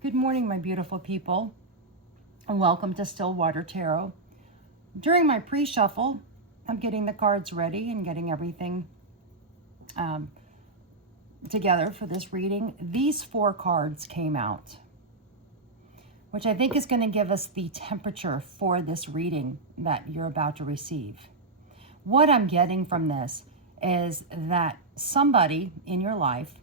Good morning, my beautiful people, and welcome to Stillwater Tarot. During my pre-shuffle, I'm getting the cards ready and getting everything together for this reading. These 4 cards came out, which I think is going to give us the temperature for this reading that you're about to receive. What I'm getting from this is that somebody in your life,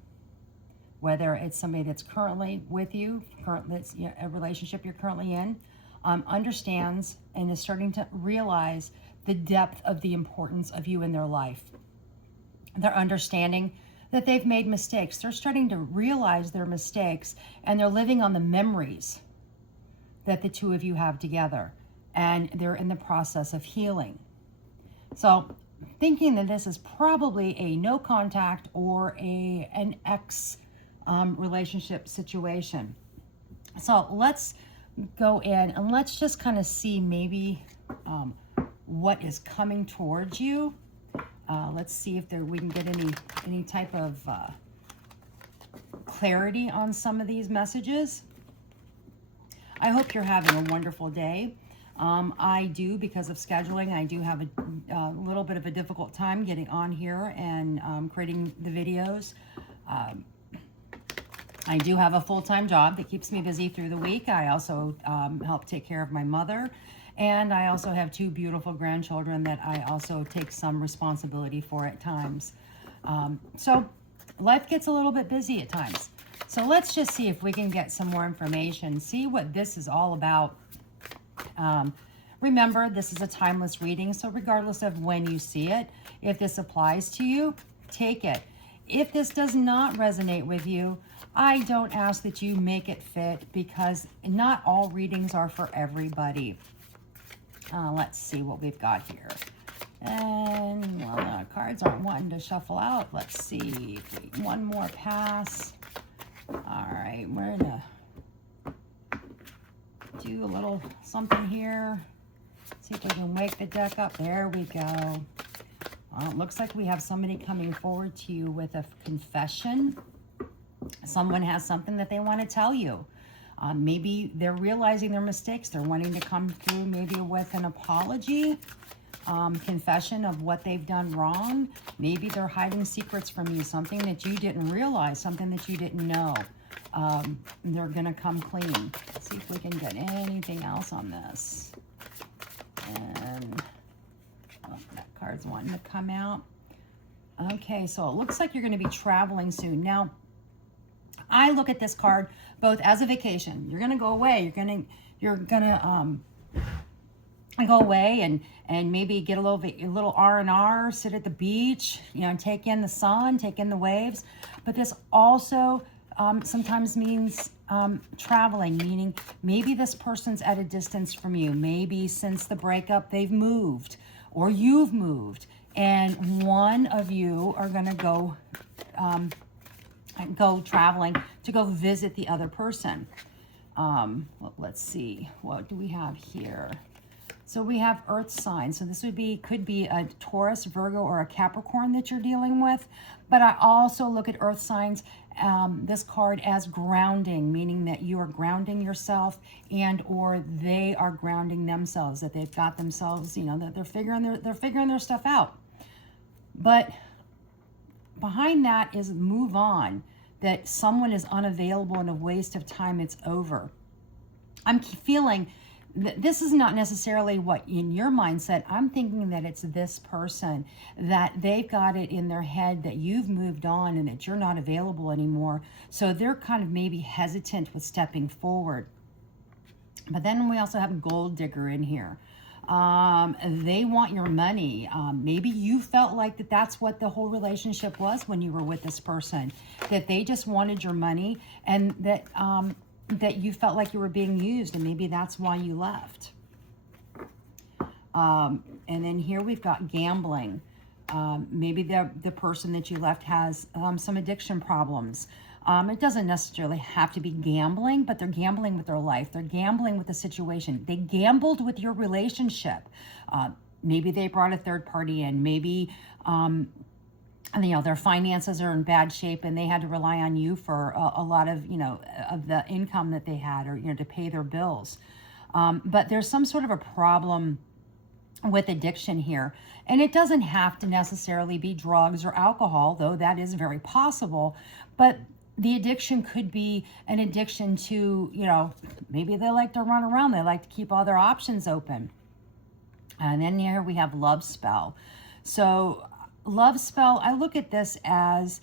whether it's somebody that's currently with you, that's a relationship you're currently in, understands and is starting to realize the depth of the importance of you in their life. They're understanding that they've made mistakes. They're starting to realize their mistakes, and they're living on the memories that the two of you have together, and they're in the process of healing. So thinking that this is probably a no contact or an ex relationship situation. So let's go in and let's just kind of see maybe what is coming towards you. Let's see if we can get any type of clarity on some of these messages. I hope you're having a wonderful day. I do, because of scheduling, I do have a little bit of a difficult time getting on here and creating the videos. I do have a full-time job that keeps me busy through the week. I also help take care of my mother, and I also have 2 beautiful grandchildren that I also take some responsibility for at times. So life gets a little bit busy at times. So let's just see if we can get some more information, see what this is all about. Remember, this is a timeless reading, so regardless of when you see it, if this applies to you, take it. If this does not resonate with you, I don't ask that you make it fit, because not all readings are for everybody. Let's see what we've got here. And, well, the cards aren't wanting to shuffle out. Let's see. One more pass. All right, we're going to do a little something here. See if we can wake the deck up. There we go. It looks like we have somebody coming forward to you with a confession. Someone has something that they want to tell you. Maybe they're realizing their mistakes. They're wanting to come through maybe with an apology, confession of what they've done wrong. Maybe they're hiding secrets from you, something that you didn't realize, something that you didn't know. They're going to come clean. Let's see if we can get anything else on this. And that card's wanting to come out. Okay, so it looks like you're going to be traveling soon. Now, I look at this card both as a vacation. You're going to go away. You're gonna go away and maybe get a little R&R, sit at the beach, take in the sun, take in the waves. But this also sometimes means traveling, meaning maybe this person's at a distance from you. Maybe since the breakup they've moved, or you've moved, and one of you are going to go traveling to go visit the other person. Let's see, what do we have here? So we have earth signs. So this could be a Taurus, Virgo, or a Capricorn that you're dealing with. But I also look at earth signs, this card, as grounding, meaning that you are grounding yourself, and or they are grounding themselves, that they've got themselves, that they're figuring their stuff out. But behind that is move on, that someone is unavailable and a waste of time, it's over. I'm feeling that this is not necessarily what in your mindset. I'm thinking that it's this person, that they've got it in their head that you've moved on and that you're not available anymore. So they're kind of maybe hesitant with stepping forward. But then we also have a gold digger in here. They want your money. Maybe you felt like that's what the whole relationship was when you were with this person, that they just wanted your money, and that you felt like you were being used, and maybe that's why you left. And then here we've got gambling. Maybe the person that you left has some addiction problems. It doesn't necessarily have to be gambling, but they're gambling with their life. They're gambling with the situation. They gambled with your relationship. Maybe they brought a third party in. Maybe and their finances are in bad shape, and they had to rely on you for a lot of of the income that they had, or to pay their bills. But there's some sort of a problem with addiction here, and it doesn't have to necessarily be drugs or alcohol, though that is very possible. But the addiction could be an addiction to, maybe they like to run around, they like to keep all their options open. And then here we have love spell. So love spell, I look at this as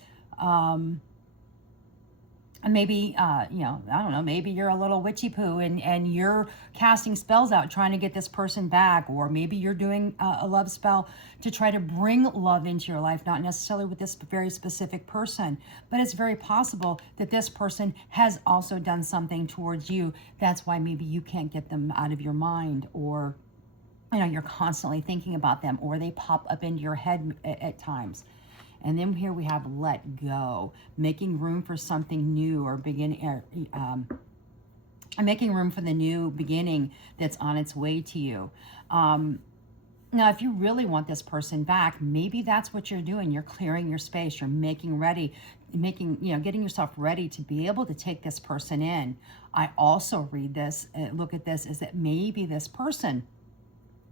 maybe, I don't know, maybe you're a little witchy poo, and you're casting spells out trying to get this person back. Or maybe you're doing a love spell to try to bring love into your life, not necessarily with this very specific person, but it's very possible that this person has also done something towards you. That's why maybe you can't get them out of your mind, or you're constantly thinking about them, or they pop up into your head at times. And then here we have let go, making room for something new, or making room for the new beginning that's on its way to you. Now, if you really want this person back, maybe that's what you're doing. You're clearing your space. You're getting yourself ready to be able to take this person in. I also look at this, is that maybe this person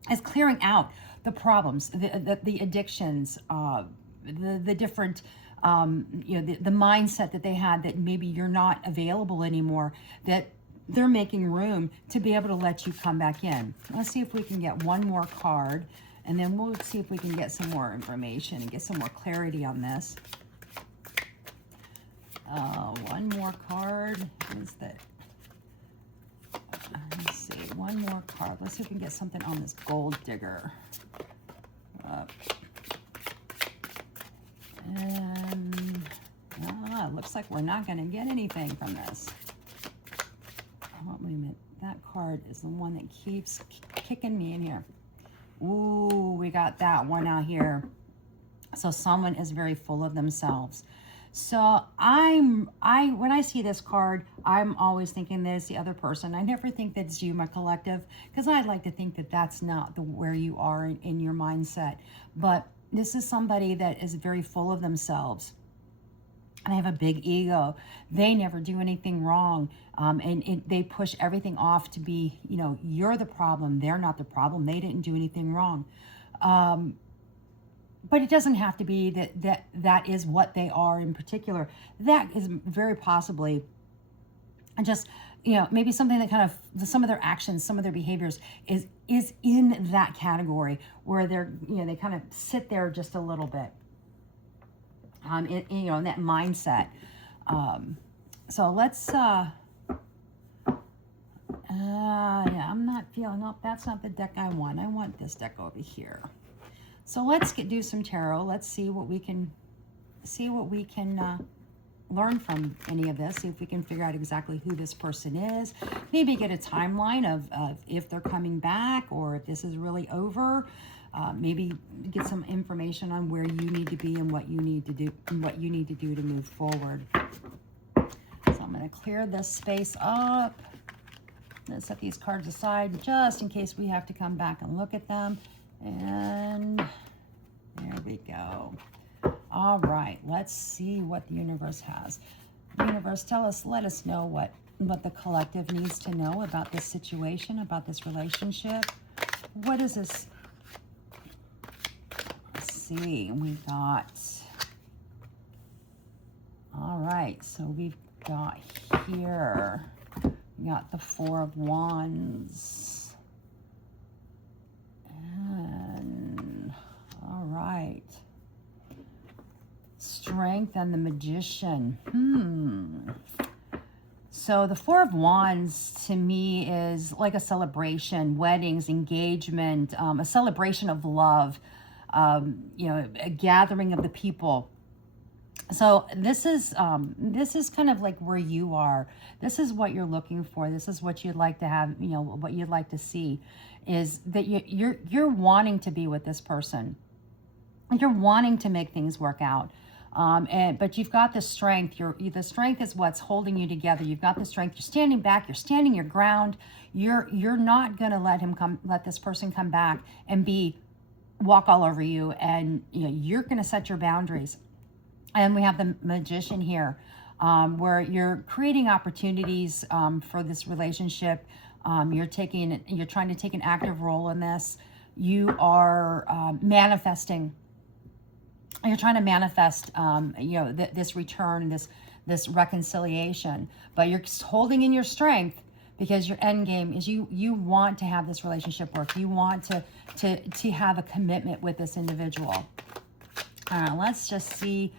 is clearing out the problems, the addictions, the different, the mindset that they had, that maybe you're not available anymore, that they're making room to be able to let you come back in. Let's see if we can get one more card, and then we'll see if we can get some more information and get some more clarity on this. One more card. What is that? Let's see, one more card. Let's see if we can get something on this gold digger. And it looks like we're not going to get anything from this. Oh, wait a minute. That card is the one that keeps kicking me in here. Ooh, we got that one out here. So someone is very full of themselves. So when I see this card, I'm always thinking that it's the other person. I never think that it's you, my collective, because I'd like to think that that's not where you are in your mindset. But this is somebody that is very full of themselves. And they have a big ego. They never do anything wrong. And they push everything off to be, you're the problem. They're not the problem. They didn't do anything wrong. But it doesn't have to be that is what they are in particular. That is very possibly just, maybe something that kind of, some of their actions, some of their behaviors is in that category, where they're, they kind of sit there just a little bit, in that mindset. So let's, I'm not feeling, nope, that's not the deck I want. I want this deck over here. So let's do some tarot. Let's see what we can learn from any of this. See if we can figure out exactly who this person is. Maybe get a timeline of if they're coming back, or if this is really over. Maybe get some information on where you need to be and what you need to do to move forward. So I'm going to clear this space up. Let's set these cards aside just in case we have to come back and look at them. And there we go. All right, let's see what the universe has. Universe, let us know what the collective needs to know about this situation, about this relationship. What is this? Let's see, we got, all right, so we've got here, we got the Four of Wands. And, all right. Strength and the Magician. So the Four of Wands to me is like a celebration, weddings, engagement, a celebration of love, a gathering of the people. So this is kind of like where you are. This is what you're looking for. This is what you'd like to have, what you'd like to see, is that you're wanting to be with this person. You're wanting to make things work out. But you've got the strength. The strength is what's holding you together. You've got the strength. You're standing back. You're standing your ground. You're not gonna let this person come back and walk all over you. And you're gonna set your boundaries. And we have the Magician here, where you're creating opportunities for this relationship. You're trying to take an active role in this. You are manifesting. You're trying to manifest, this return, this reconciliation. But you're holding in your strength because your end game is you want to have this relationship work. You want to have a commitment with this individual. Let's just see,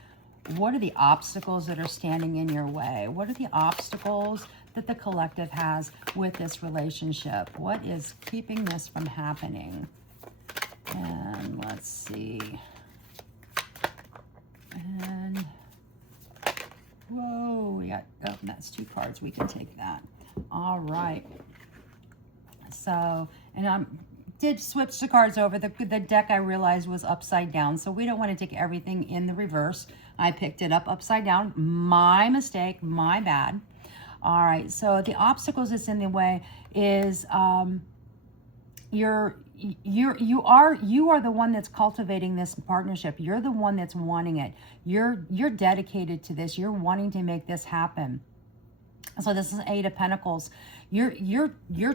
what are the obstacles that are standing in your way? What are the obstacles that the collective has with this relationship? What is keeping this from happening? And let's see. And whoa, we got, oh, that's 2 cards. We can take that. All right. So, and I did switch the cards over. The deck, I realized, was upside down, so we don't want to take everything in the reverse. I picked it up upside down. My mistake, my bad. All right, so the obstacles that's in the way is you are the one that's cultivating this partnership. You're the one that's wanting it. You're dedicated to this. You're wanting to make this happen. So this is 8 of Pentacles. You're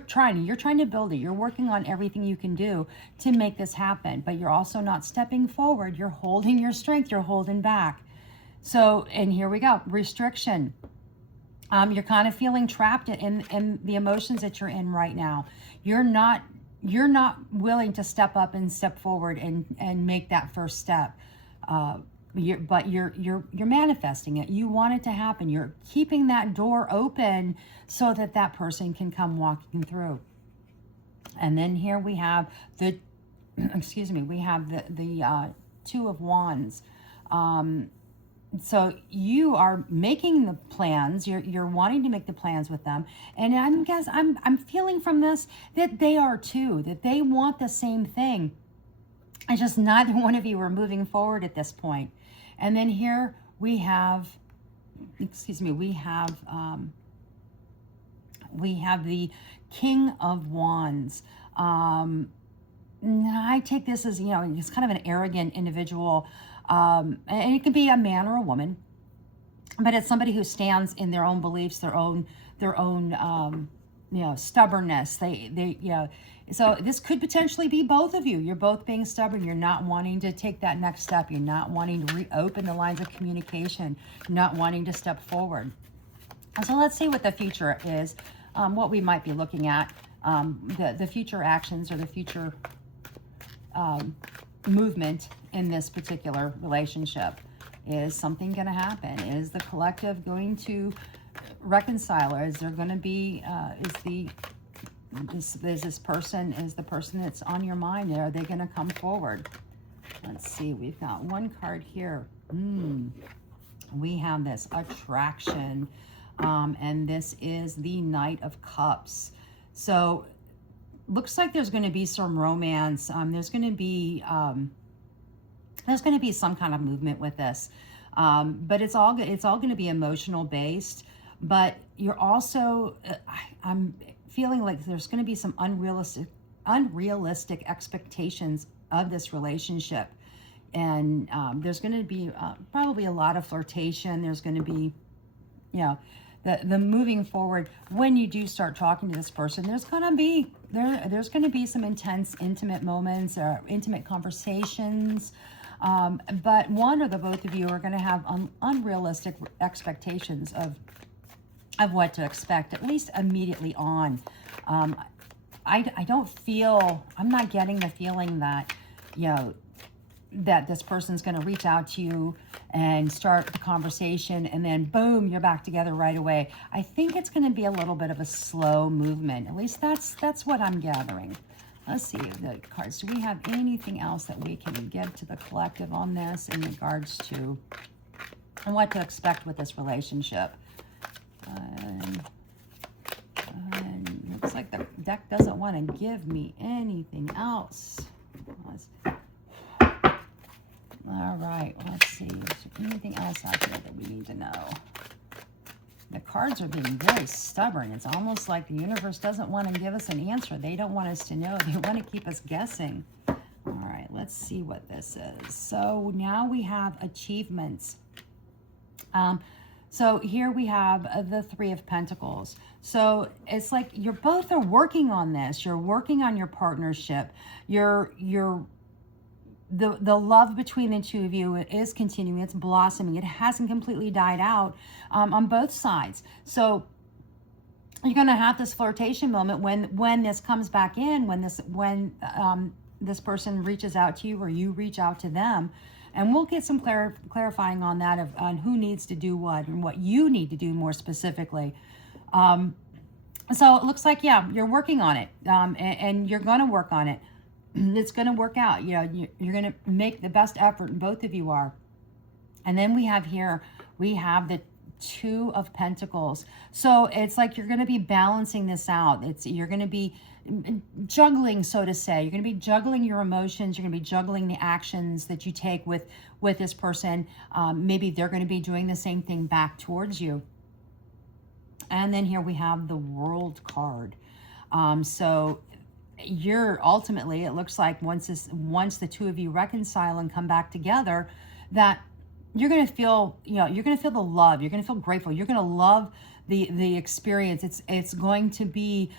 trying to build it. You're working on everything you can do to make this happen, but you're also not stepping forward. You're holding your strength. You're holding back. So, and here we go, restriction. You're kind of feeling trapped in the emotions that you're in right now. You're not willing to step up and step forward and make that first step. But you're manifesting it. You want it to happen. You're keeping that door open so that person can come walking through. And then here we have the, excuse me, we have the 2 of Wands. So you are making the plans. You're wanting to make the plans with them, and I'm feeling from this that they are too. That they want the same thing. It's just neither one of you are moving forward at this point. And then here we have, excuse me, we have the King of Wands. I take this as, he's kind of an arrogant individual. And it could be a man or a woman, but it's somebody who stands in their own beliefs, their own stubbornness. So this could potentially be both of you. You're both being stubborn. You're not wanting to take that next step. You're not wanting to reopen the lines of communication. You're not wanting to step forward. So let's see what the future is, what we might be looking at, the future actions or the future movement in this particular relationship. Is something going to happen? Is the collective going to reconcile? Or is there going to be is the person that's on your mind? Are they going to come forward? Let's see. We've got 1 card here. We have this attraction, and this is the Knight of Cups. So looks like there's going to be some romance. There's going to be some kind of movement with this, but it's all going to be emotional based. But you're also, I'm feeling like there's going to be some unrealistic expectations of this relationship, and there's going to be probably a lot of flirtation. There's going to be, the moving forward. When you do start talking to this person, there's going to be some intense, intimate moments or intimate conversations. But one or the both of you are going to have unrealistic expectations of what to expect, at least immediately on. I don't feel, I'm not getting the feeling that, that this person's going to reach out to you and start the conversation and then boom, you're back together right away. I think it's going to be a little bit of a slow movement. At least that's what I'm gathering. Let's see the cards. Do we have anything else that we can give to the collective on this in regards to what to expect with this relationship? And looks like the deck doesn't want to give me anything else. All right, let's see. Is there anything else out here that we need to know? The cards are being very stubborn. It's almost like the universe doesn't want to give us an answer. They don't want us to know. They want to keep us guessing. All right, let's see what this is. So now we have achievements. So here we have the Three of Pentacles. So it's like you're both are working on this. You're working on your partnership. The love between the two of you is continuing. It's blossoming. It hasn't completely died out on both sides. So you're going to have this flirtation moment when this comes back in, when this person reaches out to you or you reach out to them. And we'll get some clarifying on that, on who needs to do what and what you need to do more specifically. So it looks like, yeah, you're working on it, and you're going to work on it. It's going to work out. You know, you're going to make the best effort, and both of you are. And then we have the Two of Pentacles. So it's like you're going to be balancing this out. You're going to be juggling, so to say. You're going to be juggling your emotions. You're going to be juggling the actions that you take with this person. Maybe they're going to be doing the same thing back towards you. And then here we have the World card. So you're ultimately, it looks like once the two of you reconcile and come back together, that you're going to feel, you're going to feel the love. You're going to feel grateful. You're going to love the experience. It's going to be,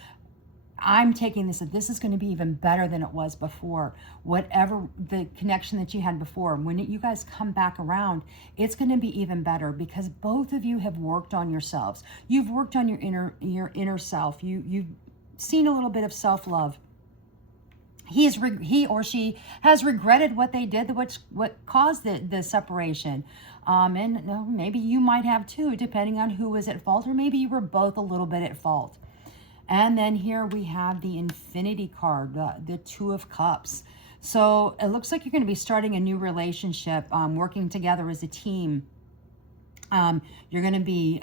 I'm taking this is going to be even better than it was before. Whatever the connection that you had before, when you guys come back around, it's going to be even better because both of you have worked on yourselves. You've worked on your inner self. You've seen a little bit of self-love. He or she has regretted what they did, what caused the separation. And maybe you might have too, depending on who was at fault, or maybe you were both a little bit at fault. And then here we have the Infinity card, the Two of Cups. So it looks like you're going to be starting a new relationship, working together as a team. You're going to be,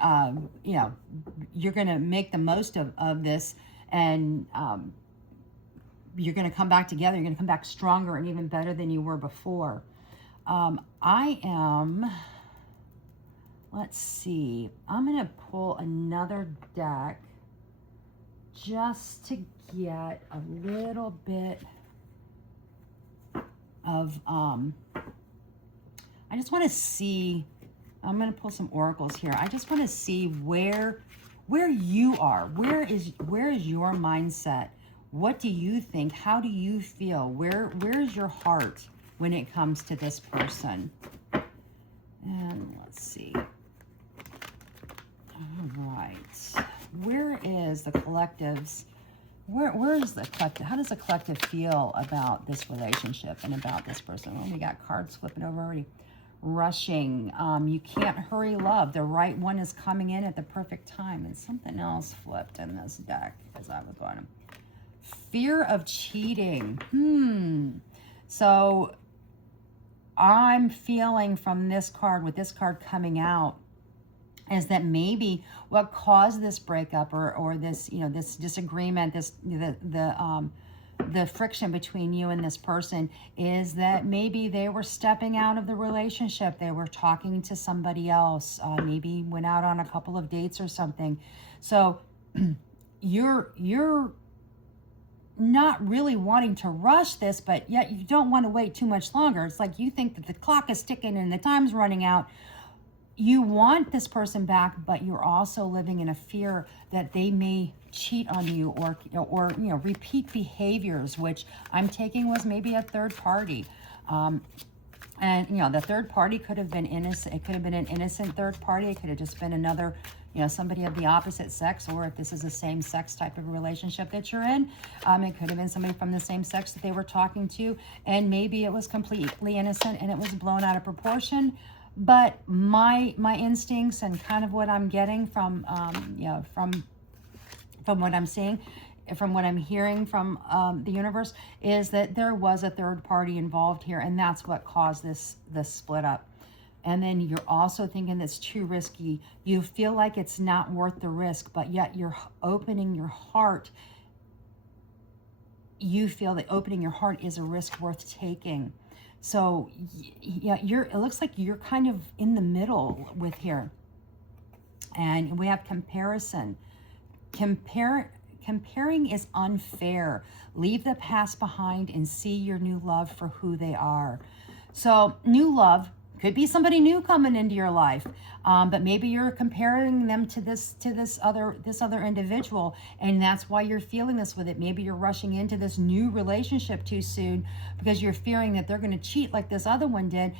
you're going to make the most of this, and you're going to come back together. You're going to come back stronger and even better than you were before. Let's see. I'm going to pull another deck just to get a little bit of, I just want to see, I'm going to pull some oracles here. I just want to see where you are. Where is your mindset? What do you think? How do you feel? Where is your heart when it comes to this person? And let's see. All right. Where is the collectives? Where is the collective? How does the collective feel about this relationship and about this person? Well, we got cards flipping over already. Rushing. You can't hurry love. The right one is coming in at the perfect time. And something else flipped in this deck as I was going. Fear of cheating. So I'm feeling from this card, with this card coming out, is that maybe what caused this breakup or this, this disagreement, the friction between you and this person is that maybe they were stepping out of the relationship. They were talking to somebody else, maybe went out on a couple of dates or something. So you're not really wanting to rush this, but yet you don't want to wait too much longer. It's like you think that the clock is ticking and the time's running out. You want this person back, but you're also living in a fear that they may cheat on you or repeat behaviors, which I'm taking was maybe a third party. And the third party could have been innocent. It could have been an innocent third party. It could have just been another, somebody of the opposite sex, or if this is a same sex type of relationship that you're in, it could have been somebody from the same sex that they were talking to, and maybe it was completely innocent and it was blown out of proportion. But my instincts and kind of what I'm getting from what I'm seeing, from what I'm hearing from the universe, is that there was a third party involved here, and that's what caused this split up. And then you're also thinking it's too risky. You feel like it's not worth the risk, but yet you're opening your heart. You feel that opening your heart is a risk worth taking. So yeah, it looks like you're kind of in the middle with here. And we have comparison. Comparing is unfair. Leave the past behind and see your new love for who they are. So new love could be somebody new coming into your life, but maybe you're comparing them to this other individual, and that's why you're feeling this with it. Maybe you're rushing into this new relationship too soon because you're fearing that they're going to cheat like this other one did,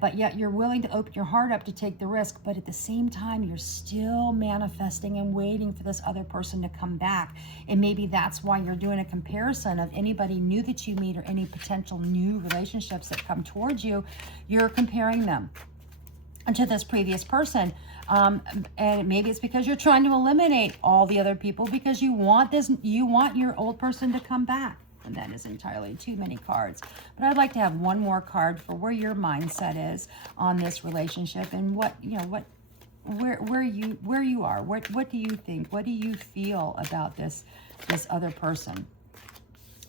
but yet you're willing to open your heart up to take the risk, but at the same time you're still manifesting and waiting for this other person to come back. And maybe that's why you're doing a comparison of anybody new that you meet or any potential new relationships that come towards you. You're comparing them to this previous person, and maybe it's because you're trying to eliminate all the other people because you want your old person to come back. And that is entirely too many cards. But I'd like to have one more card for where your mindset is on this relationship and where you are. What do you think? What do you feel about this other person?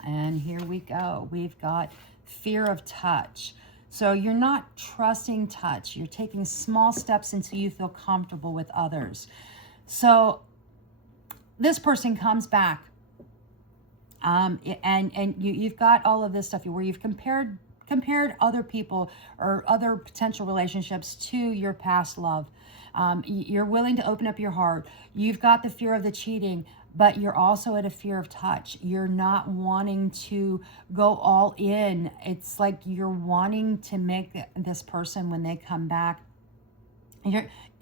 And here we go. We've got fear of touch. So you're not trusting touch. You're taking small steps until you feel comfortable with others. So this person comes back. And you've got all of this stuff where you've compared other people or other potential relationships to your past love. You're willing to open up your heart. You've got the fear of the cheating, but you're also at a fear of touch. You're not wanting to go all in. It's like you're wanting to make this person, when they come back,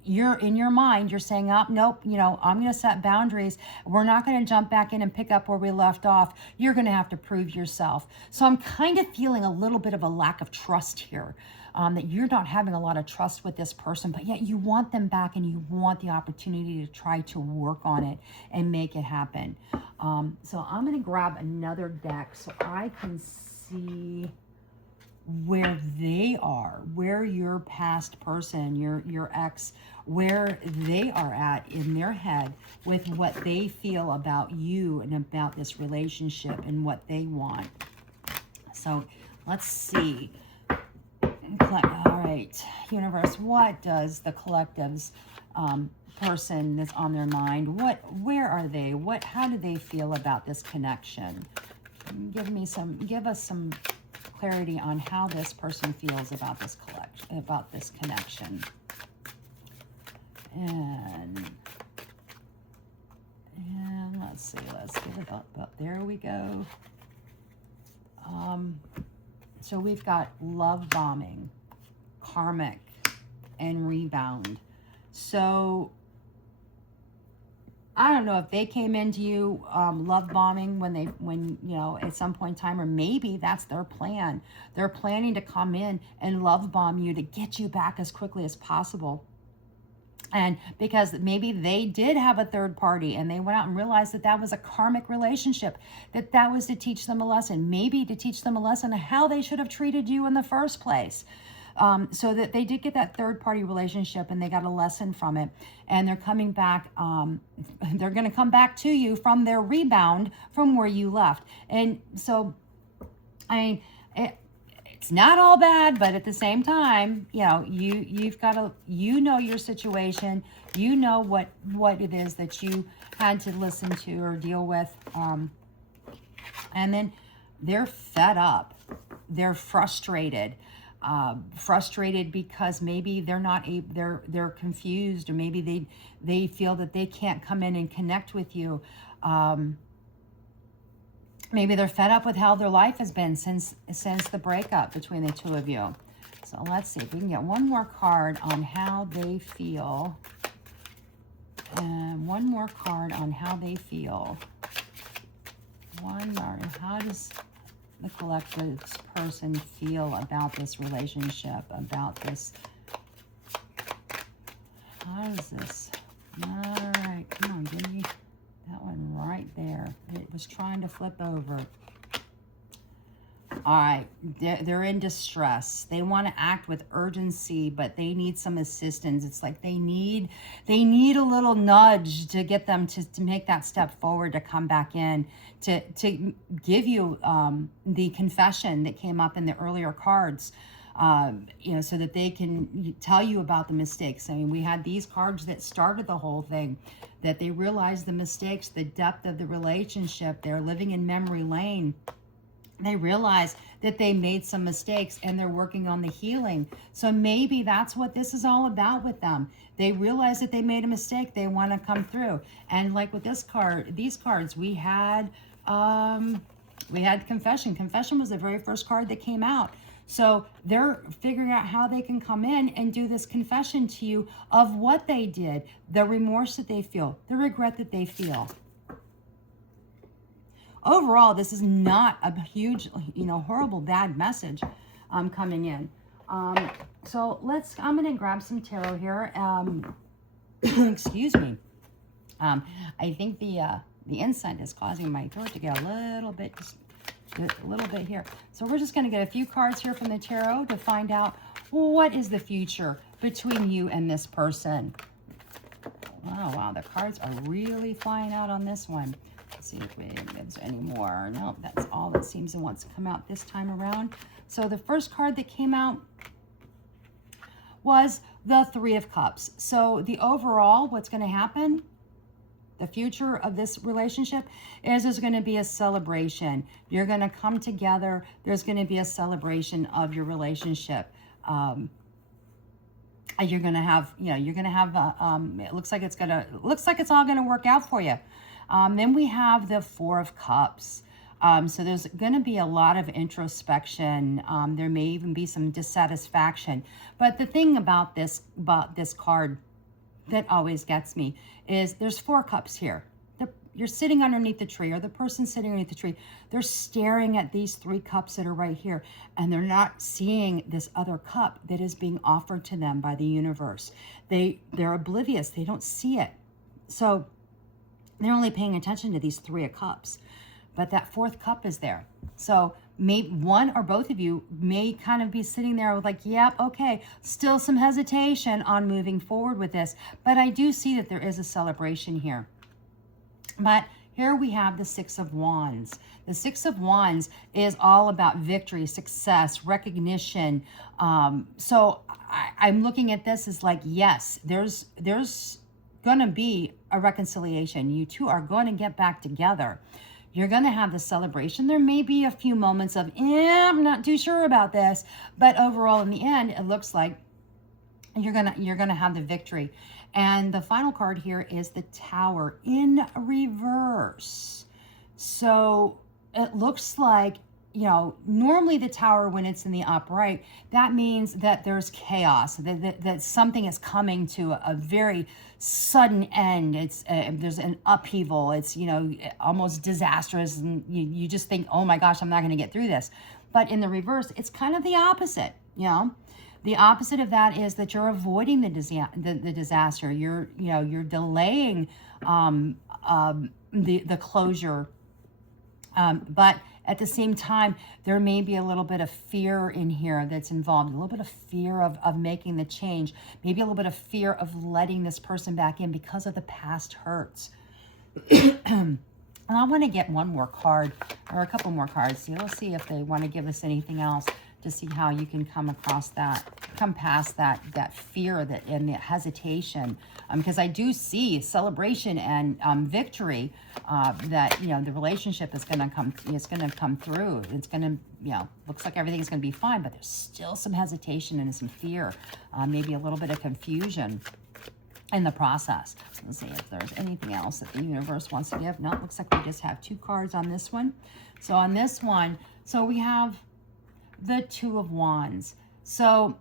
you're in your mind, you're saying, oh, nope, I'm going to set boundaries. We're not going to jump back in and pick up where we left off. You're going to have to prove yourself. So I'm kind of feeling a little bit of a lack of trust here, that you're not having a lot of trust with this person, but yet you want them back and you want the opportunity to try to work on it and make it happen. So I'm going to grab another deck so I can see where they are, where your past person, your ex, where they are at in their head with what they feel about you and about this relationship and what they want. So let's see. All right, universe, what does the collective's person that's on their mind, where are they? How do they feel about this connection? Give us some clarity on how this person feels about this connection. And let's see, let's get it up. There we go. So we've got love bombing, karmic, and rebound. So I don't know if they came into you love bombing when at some point in time, or maybe that's their plan. They're planning to come in and love bomb you to get you back as quickly as possible. And because maybe they did have a third party and they went out and realized that was a karmic relationship, that was to teach them a lesson, maybe to teach them a lesson on how they should have treated you in the first place. So that they did get that third party relationship and they got a lesson from it, and they're coming back. They're going to come back to you from their rebound from where you left. And so, it's not all bad, but at the same time, you've got to, your situation, what it is that you had to listen to or deal with. And then they're fed up. They're frustrated. Because maybe they're confused, or maybe they feel that they can't come in and connect with you. Maybe they're fed up with how their life has been since the breakup between the two of you. So let's see if we can get one more card on how they feel. And one more card on how they feel. One more. How does the collective person feel about this relationship, about this? How is this? All right, come on, give me that one right there. It was trying to flip over. All right, they're in distress. They want to act with urgency, but they need some assistance. It's like they need a little nudge to get them to make that step forward, to come back in, to give you the confession that came up in the earlier cards, so that they can tell you about the mistakes. I mean, we had these cards that started the whole thing, that they realized the mistakes, the depth of the relationship. They're living in memory lane. They realize that they made some mistakes and they're working on the healing. So maybe that's what this is all about with them. They realize that they made a mistake. They want to come through. And like with this card, these cards, we had confession. Confession was the very first card that came out. So they're figuring out how they can come in and do this confession to you of what they did, the remorse that they feel, the regret that they feel. Overall, this is not a huge, horrible, bad message coming in. So I'm going to grab some tarot here. Excuse me. I think the incense is causing my throat to get a little bit here. So we're just going to get a few cards here from the tarot to find out what is the future between you and this person. Wow, the cards are really flying out on this one. Let's see if there's any more. No, that's all that seems to want to come out this time around. So the first card that came out was the Three of Cups. So the overall, what's going to happen, the future of this relationship is there's going to be a celebration. You're going to come together. There's going to be a celebration of your relationship. You're going to have, it looks like it's all going to work out for you. Then we have the Four of Cups. So there's going to be a lot of introspection. There may even be some dissatisfaction. But the thing about this card that always gets me is there's 4 cups here. You're sitting underneath the tree, or the person sitting underneath the tree, they're staring at these 3 cups that are right here, and they're not seeing this other cup that is being offered to them by the universe. They're oblivious. They don't see it. So they're only paying attention to these 3 of cups, but that 4th cup is there. So maybe one or both of you may kind of be sitting there with like, yep, okay, still some hesitation on moving forward with this, but I do see that there is a celebration here. But here we have the Six of Wands. The Six of Wands is all about victory, success, recognition. So I'm looking at this as like, yes, there's going to be a reconciliation. You two are going to get back together. You're going to have the celebration. There may be a few moments of, I'm not too sure about this, but overall in the end, it looks like you're gonna have the victory. And the final card here is the Tower in reverse. So it looks like, normally the Tower, when it's in the upright, that means that there's chaos, that something is coming to a very sudden end. There's an upheaval. It's, almost disastrous. And you just think, oh my gosh, I'm not going to get through this. But in the reverse, it's kind of the opposite, The opposite of that is that you're avoiding the disaster. You're delaying the closure. But at the same time, there may be a little bit of fear in here that's involved, a little bit of fear of making the change, maybe a little bit of fear of letting this person back in because of the past hurts. And I want to get one more card, or a couple more cards. Let's see if they want to give us anything else to see how you can come past that fear and the hesitation. Because I do see celebration and victory, that, the relationship is going to come through. It's going to, looks like everything is going to be fine, but there's still some hesitation and some fear, maybe a little bit of confusion in the process. Let's see if there's anything else that the universe wants to give. No, it looks like we just have 2 cards on this one. So on this one, so we have the Two of Wands. So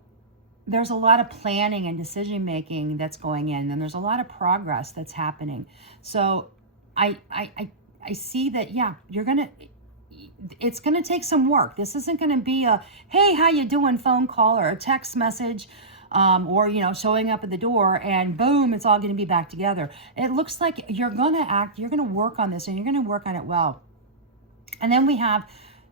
there's a lot of planning and decision making that's going in, and there's a lot of progress that's happening. So I see that, it's gonna take some work. This isn't gonna be a, hey, how you doing phone call or a text message, or showing up at the door and boom, it's all gonna be back together. It looks like you're gonna work on this, and you're gonna work on it well. And then we have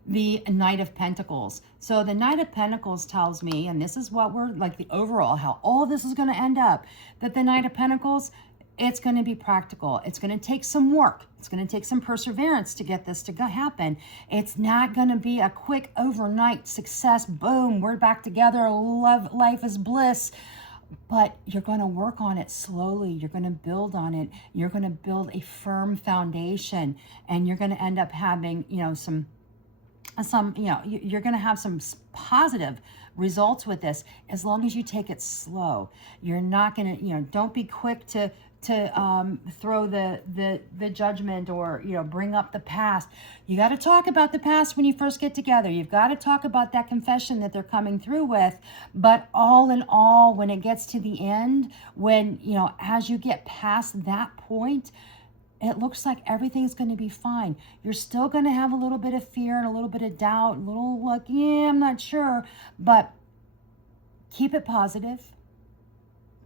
the Knight of Pentacles. So the Knight of Pentacles tells me, and this is what we're like, the overall, how all this is going to end up, that the Knight of Pentacles, it's going to be practical. It's going to take some work. It's going to take some perseverance to get this to happen. It's not going to be a quick overnight success. Boom, we're back together. Love, life is bliss. But you're going to work on it slowly. You're going to build on it. You're going to build a firm foundation, and you're going to end up having, some, you're going to have some positive results with this as long as you take it slow. You're not going to, don't be quick to throw the judgment or, bring up the past. You got to talk about the past when you first get together. You've got to talk about that confession that they're coming through with. But all in all, when it gets to the end, when, as you get past that point, it looks like everything's going to be fine. You're still going to have a little bit of fear and a little bit of doubt, a little like, yeah, I'm not sure. But keep it positive.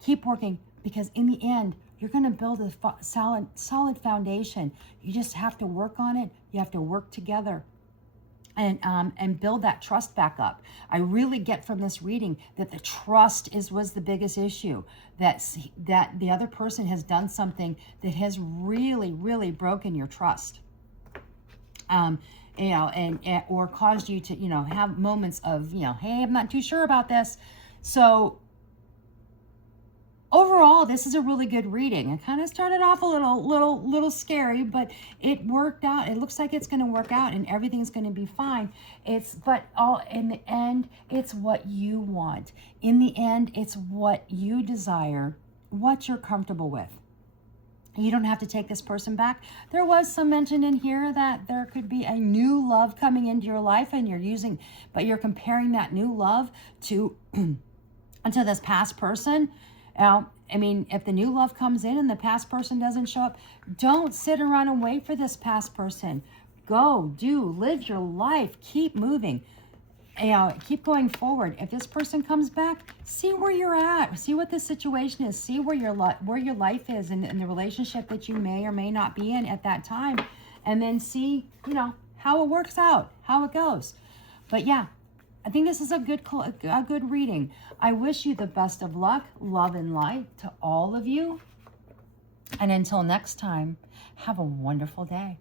Keep working, because in the end, you're going to build a solid foundation. You just have to work on it. You have to work together and build that trust back up. I really get from this reading that the trust was the biggest issue, that the other person has done something that has really, really broken your trust. And or caused you to, have moments of, hey, I'm not too sure about this. So overall, this is a really good reading. It kind of started off a little scary, but it worked out. It looks like it's going to work out and everything's going to be fine. But all in the end, it's what you want. In the end, it's what you desire, what you're comfortable with. You don't have to take this person back. There was some mention in here that there could be a new love coming into your life, and you're comparing that new love to this past person. Now, if the new love comes in and the past person doesn't show up, don't sit around and wait for this past person. Go, live your life, keep moving, keep going forward. If this person comes back, see where you're at, see what the situation is, see where your life is and the relationship that you may or may not be in at that time, and then see, how it works out, how it goes. But yeah, I think this is a good reading. I wish you the best of luck, love, and light to all of you. And until next time, have a wonderful day.